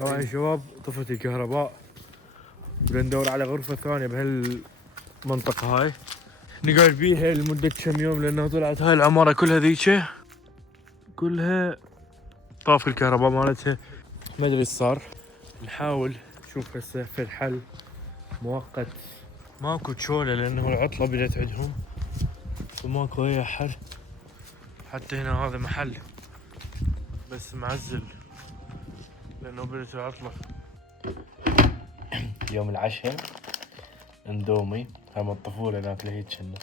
طبعا يا شباب طفت الكهرباء، بدنا ندور على غرفة ثانية بهالمنطقة هاي نقعد بيها لمدة كم يوم، لأنه طلعت هاي العمارة كلها ذيك كلها طاف الكهرباء مالتها. ما ادري ايش صار، نحاول نشوف هسه في الحل مؤقت. ماكو تشولة لأنه العطلة بدت عندهم وماكو أي حل. حتى هنا هذا محل بس معزل لأنه بدت العطلة. يوم العشاء اندومي هم الطفولة ناكله هيك كنا،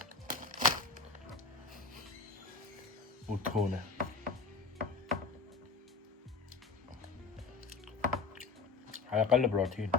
وتونة. على الأقل بروتين.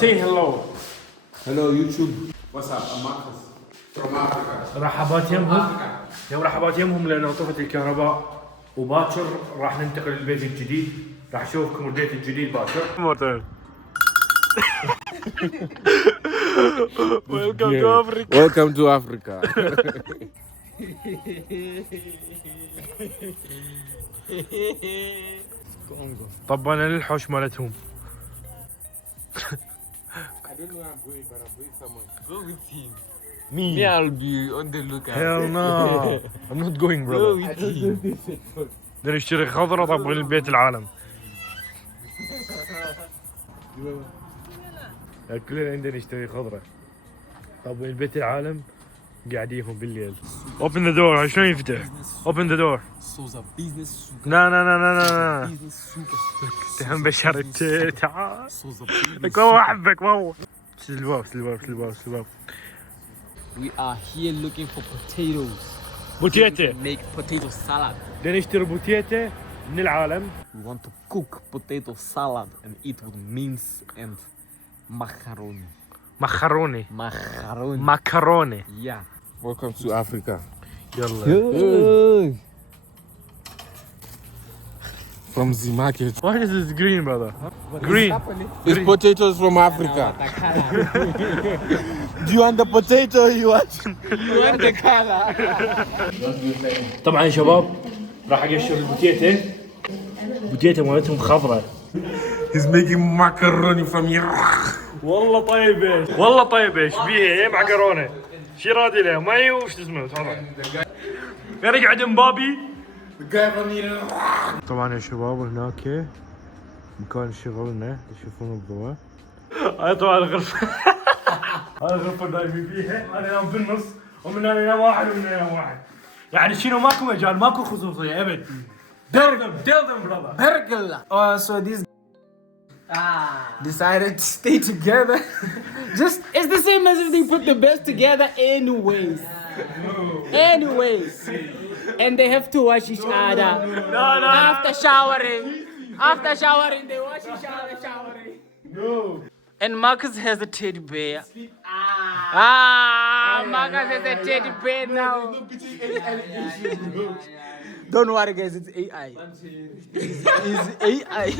Say hello. Hello YouTube. What's up? I'm Marcus from Africa. رحبات يمهم. يوم رحبات يمهم لأنه طفت الكهرباء، وباكر راح ننتقل للبيت الجديد. راح اشوفكم البيت الجديد باكر. Welcome to Africa. Welcome to Africa. طبنا للحوش مالتهم. I don't know where I'm going, but I'm going somewhere. Go with him. Me? Me, I'll be on the lookout. Hell no. I'm not going Go brother. with him. بدنا نشتري خضرة طب للبيت العالم. كلنا عندنا نشتري خضرة. طب البيت العالم قاعديهم بالليل. Open the door. شلون يفتح؟ Open the door. Souza business super. لا. Business super. تهم بشرت تعال. Souza business. لك والله احبك والله. سلباب. We are here looking for potatoes. بوتيتا. Make potato salad. بدنا نشتري بوتيتا من العالم. We want to cook potato salad and eat with mince and macaroni. مكرونة. Yeah. Welcome to Africa. يلا. From the market. Why is this green brother? Green. It's potatoes from Africa. Do you want the potato or you want? You want the color? طبعا يا شباب راح اقشر البوتيتا مالتهم خضراء. He's making macaroni from here. والله طيبه ايش بيها يا معكرونه. شي رادي له ماي وش اسمه تفضل. يرجع مبابي. The guy from here. طبعا يا شباب هناك مكان شغلنا تشوفون الضوء. هاي طبعا الغرفه. هاي الغرفه نايمين فيها، انا انام بالنص ومن هنا ينام واحد ومن هنا ينام واحد. يعني شنو ماكو مجال ماكو خصوصيه ابد. Tell them brother. Pergola. So these decided to stay together. Just it's the same as if they put the best together anyways. And they have to wash each other. No. After showering, they wash each other showering. No. And Marcus has a teddy bear. Marcus has a teddy bear now. Don't worry, guys. It's AI. It's AI.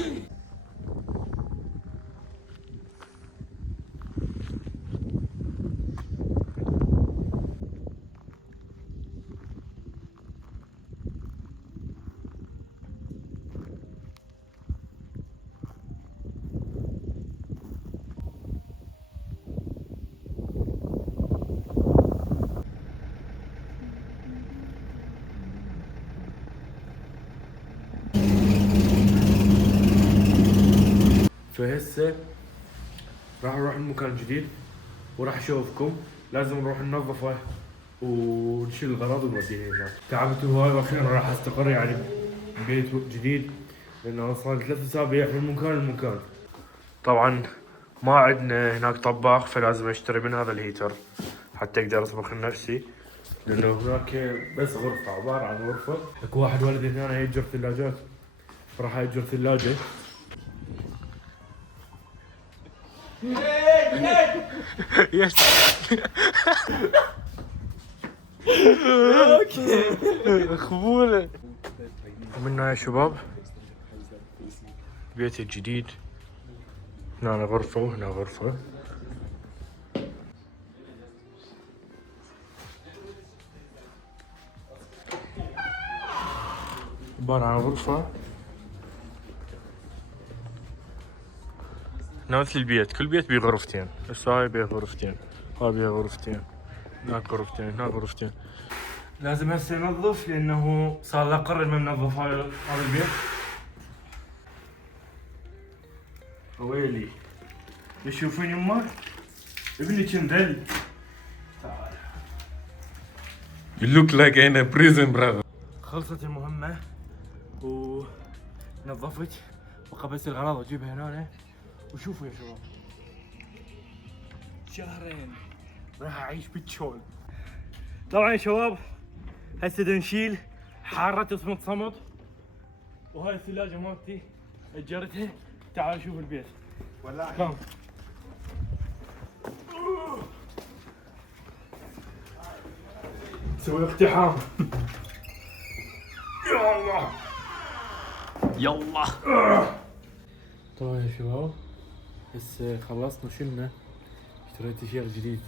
فهسه راح نروح المكان الجديد وراح اشوفكم. لازم نروح ننظفه ونشيل الغراض ونوديه هناك. تعبت هواي واخيرا راح استقر يعني ببيت جديد، لانه صار 3 اسابيع من مكان لمكان. طبعا ما عندنا هناك طباخ، فلازم اشتري من هذا الهيتر حتى اقدر اطبخ لنفسي، لانه هناك بس غرفة، عبارة عن غرفة. اكو واحد ولدي هنا يأجر ثلاجات، راح أجر ثلاجة. يس خبولة منا يا شباب. بيتي الجديد، هنا غرفة وهنا غرفة. عبارة عن غرفة نفس البيت، كل بيت بيه غرفتين، بس هاي بيه غرفتين، هاي بيه غرفتين، هناك غرفتين، هناك غرفتين. لازم هسه ننظف لانه صار له قرن ما منظف هذا البيت. ويلي تشوفين يمه ابني كم ذل. تعال. You look like in a prison, brother. خلصت المهمة ونظفت، بقى بس الأغراض اجيبها هنا. وشوفوا يا شباب، شهرين راح اعيش بالشول. طبعا يا شباب هسه نشيل حارة تصمت صمت، وهاي الثلاجة مالتي اجرتها. تعال شوف البيت كم. سوي اقتحام. يا الله يلا. طبعا يا شباب هسه خلصنا شلنا، اشتريت تيشيرت جديد.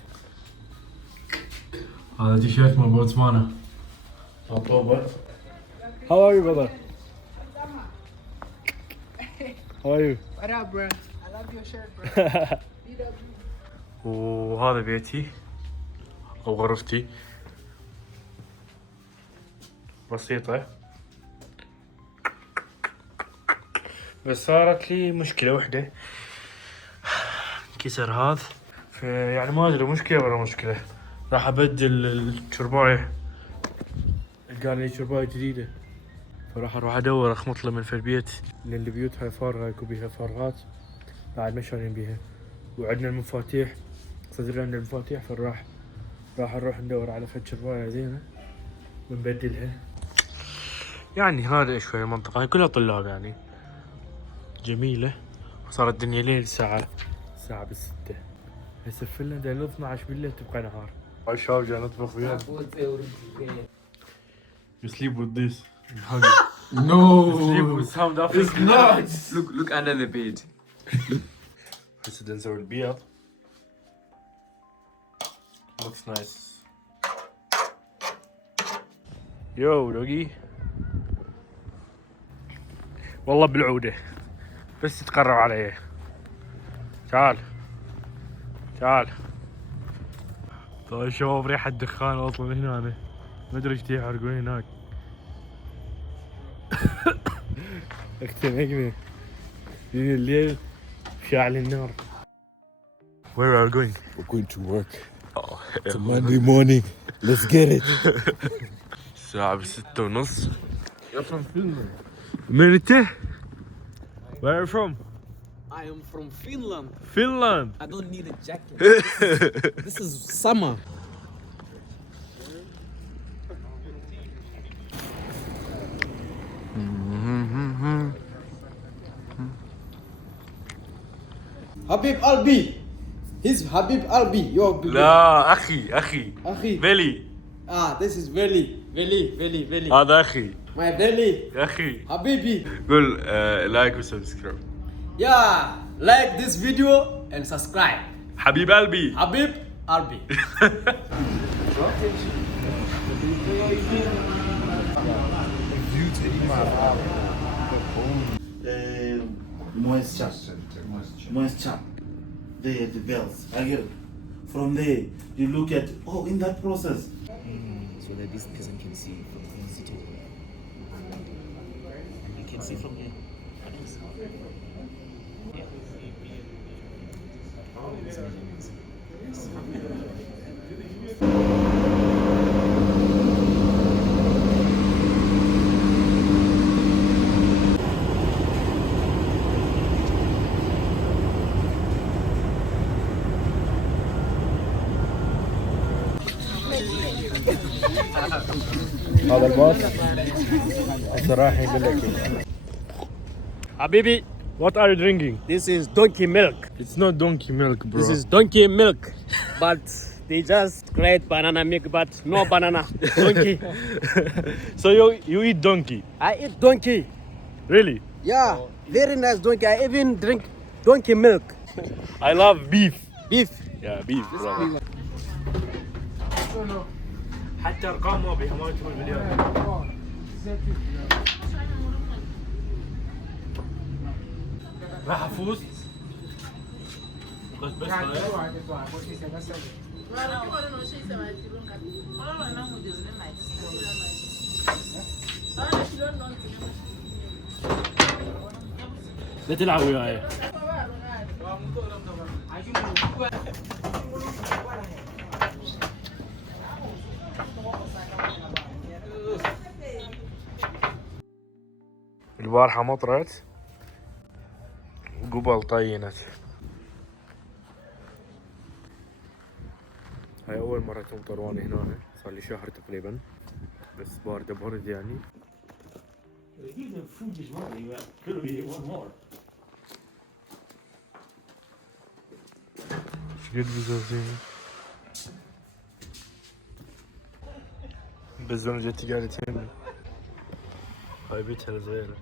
هذا تيشيرت مال بوتسوانا طوبة. How are you brother? How are you? What up, bro? I love your shirt, bro. وهذا بيتي او غرفتي، بسيطة بس صارت لي مشكلة وحدة، كسر هذا، يعني ما ادري مشكلة ولا مشكلة. راح ابدل الشرباية، قال لي شرباية جديدة، فراح اروح ادور اخمط له من في البيت، لان البيوت هاي فارغة، يكون بيها فارغات بعد ما شارين بيها. وعندنا المفاتيح، صدر عندنا المفاتيح، فراح نروح ندور على فد شرباية زينة ونبدلها. يعني هذا شوية منطقة، هاي كلها طلاب يعني جميلة. وصارت الدنيا ليل، الساعة بالستة. هسه في فنلندا 12 بالليل تبقى نهار. هاي الشباب جاي نطبخ وياهم. You sleep with this. No, sleep with sound off. it's not. Look under the bed. هسه نسوي البيض. Looks nice. يو دوغي، والله بالعودة بس تتقرب علي. تعال طيب شباب، ريحة دخان اصلا هنا، ما ادري ايش يحرقون هناك. اختي نجمة من الليل شاعل النار. Where are we going? We're going to work. Oh, It's a Monday morning. Let's get it. الساعة 6:30. You're from Finland. من انت؟ Where are you from? I am from Finland. Finland. I don't need a jacket. This is summer. Habib Albi. He's Habib Albi. You're لا أخي Akhi. بيلي. This is Veli. هذا أخي My Veli. أخي. Habibi. قول لايك وسبسكرايب. Yeah. Like this video and subscribe. حبيب قلبي. Habib Albi. moisture, the bells. I get it. From there, you look at, in that process. So that this person can see from the top. And you can see from here. Yeah. These measurements. باص الصراحة يقول لك Habibi, What are you drinking? this is donkey milk. It's not donkey milk, bro. This is donkey milk. But they just create banana milk, but no banana. Donkey. So you eat donkey? I eat donkey. Really? Yeah, very nice donkey. I even drink donkey milk. I love beef. Beef. Yeah, beef, bro. حتى ارقام ما بيها ما يكمل مليون. راح افوز بس لا تلعب وياي. البارحة مطرت وقبل طينت. هاي أول مرة تمطر وأنا هنا، صار لي شهر تقريبا، بس باردة برد يعني. قد بزازين بزون جتي قالت هنا هاي بيتها الصغيرة.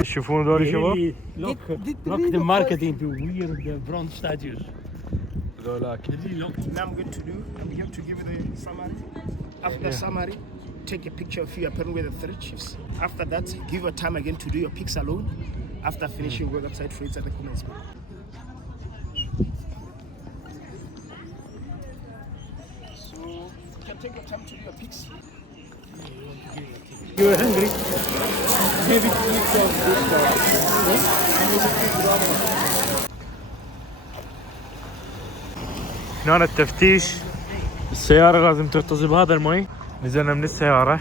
تشوفون ذولي شباب؟ Look the marketing to weird bronze statues. ذولاك. Now I'm going to do, I'm going to give you the summary. After the summary, take a picture of you appearing with the 3 chiefs. After that, give your time again to do your pics alone. After finishing, go website for it at the comments below. So you can take your time to do your pics. You're hungry? هنا التفتيش، السيارة لازم تغتسل بهذا المي. نزلنا من السيارة.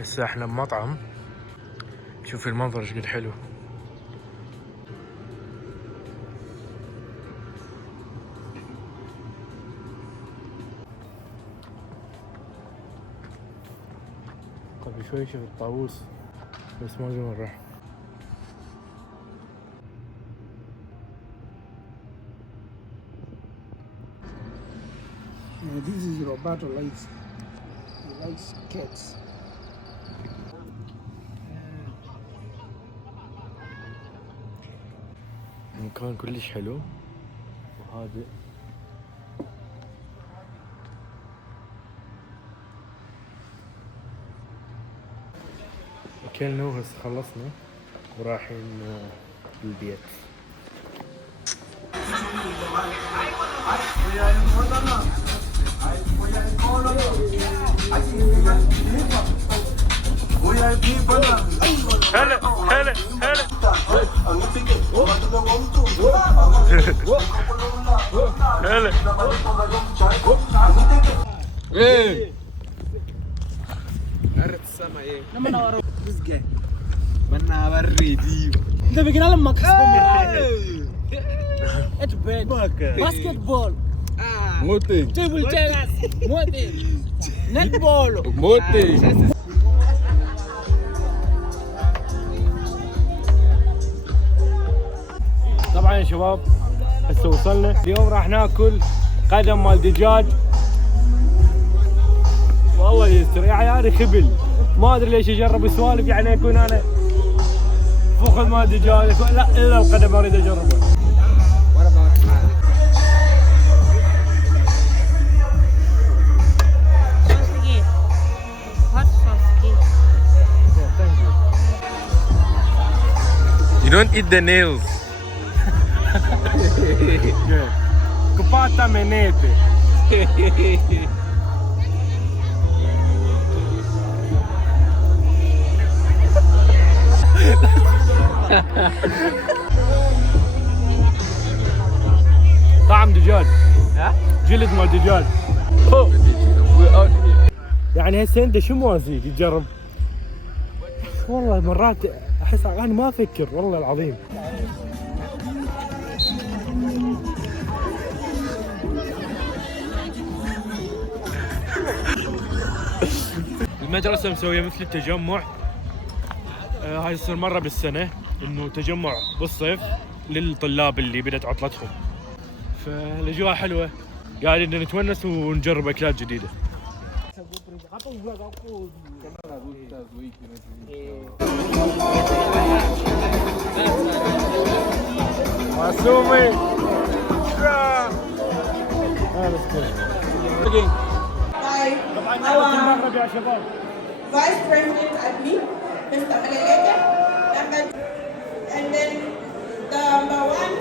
هسه احنا بمطعم، شوف المنظر ايش قد حلو. قبل شوي شفت الطاووس بس ما جا مرة. This is Roberto likes. He likes cats. المكان كلش حلو وهادئ. اكلنا وهسه خلصنا ورايحين البيت. هلا هلا هلا هلا. ايه انت بقينا لما basketball موتي table tennis netball موتي. طبعا يا شباب هسه وصلنا. اليوم راح ناكل قدم مال دجاج. والله يستر يا عيالي خبل، ما ادري ليش اجرب سوالف يعني يكون انا فخذ مال دجاج. لا الا القدم اريد اجربه. You don't eat the nails. Cupata menete. طعم دجاج. جلد مال دجاج. يعني هسه انت شو موازيك تجرب؟ والله مرات احس انا ما افكر والله العظيم. المدرسة مسوية مثل التجمع. هاي يصير مرة بالسنة، انه تجمع بالصيف للطلاب اللي بدت عطلتهم. فالاجواء حلوة، قاعدين نتونس ونجرب اكلات جديدة. معصومي يا شباب. Vice President Adli, Mr. Maleleke, and then the number one.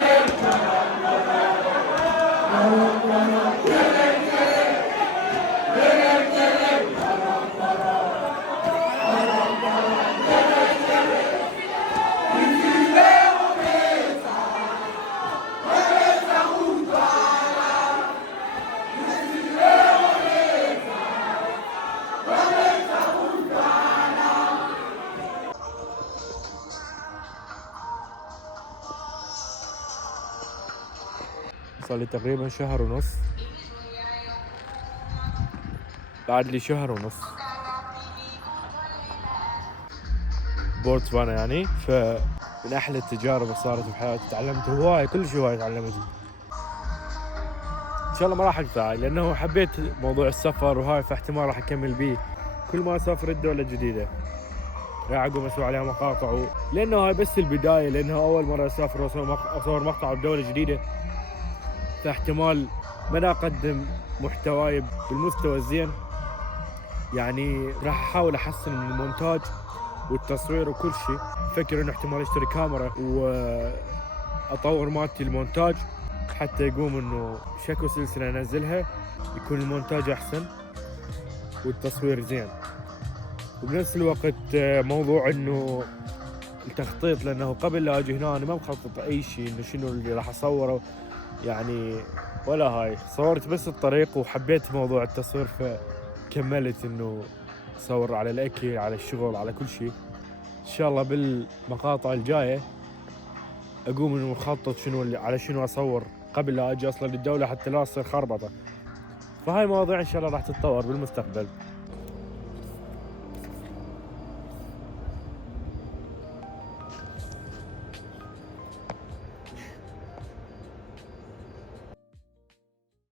صار لي تقريبا شهر ونص، بعد لي شهر ونص بورتسوانا يعني. فمن احلى التجارب اللي صارت بحياتي، تعلمت هواي، كل شيء هواي تعلمت. ان شاء الله ما راح اقطع لانه حبيت موضوع السفر وهاي، فاحتمال راح اكمل بيه كل ما اسافر الدولة الجديدة راح اقوم اسوي عليها مقاطع لانه هاي بس البداية، لانه اول مرة اسافر واصور مقطع بدولة جديدة، فاحتمال ما اقدم محتواي بالمستوى الزين. يعني راح احاول احسن من المونتاج والتصوير وكل شيء. فكر انه احتمال اشتري كاميرا واطور مالتي المونتاج حتى يقوم انه شكو سلسلة انزلها يكون المونتاج احسن والتصوير زين. وبنفس الوقت موضوع انه التخطيط، لانه قبل لا اجي هنا انا ما مخطط اي شيء انه شنو اللي راح اصوره يعني، ولا هاي. صورت بس الطريق وحبيت موضوع التصوير فكملت انه اصور على الاكل، على الشغل، على كل شيء. ان شاء الله بالمقاطع الجايه اقوم انه مخطط شنو اللي على شنو اصور قبل لا اجي اصلا للدوله حتى لا تصير خربطه. فهاي مواضيع ان شاء الله راح تتطور بالمستقبل.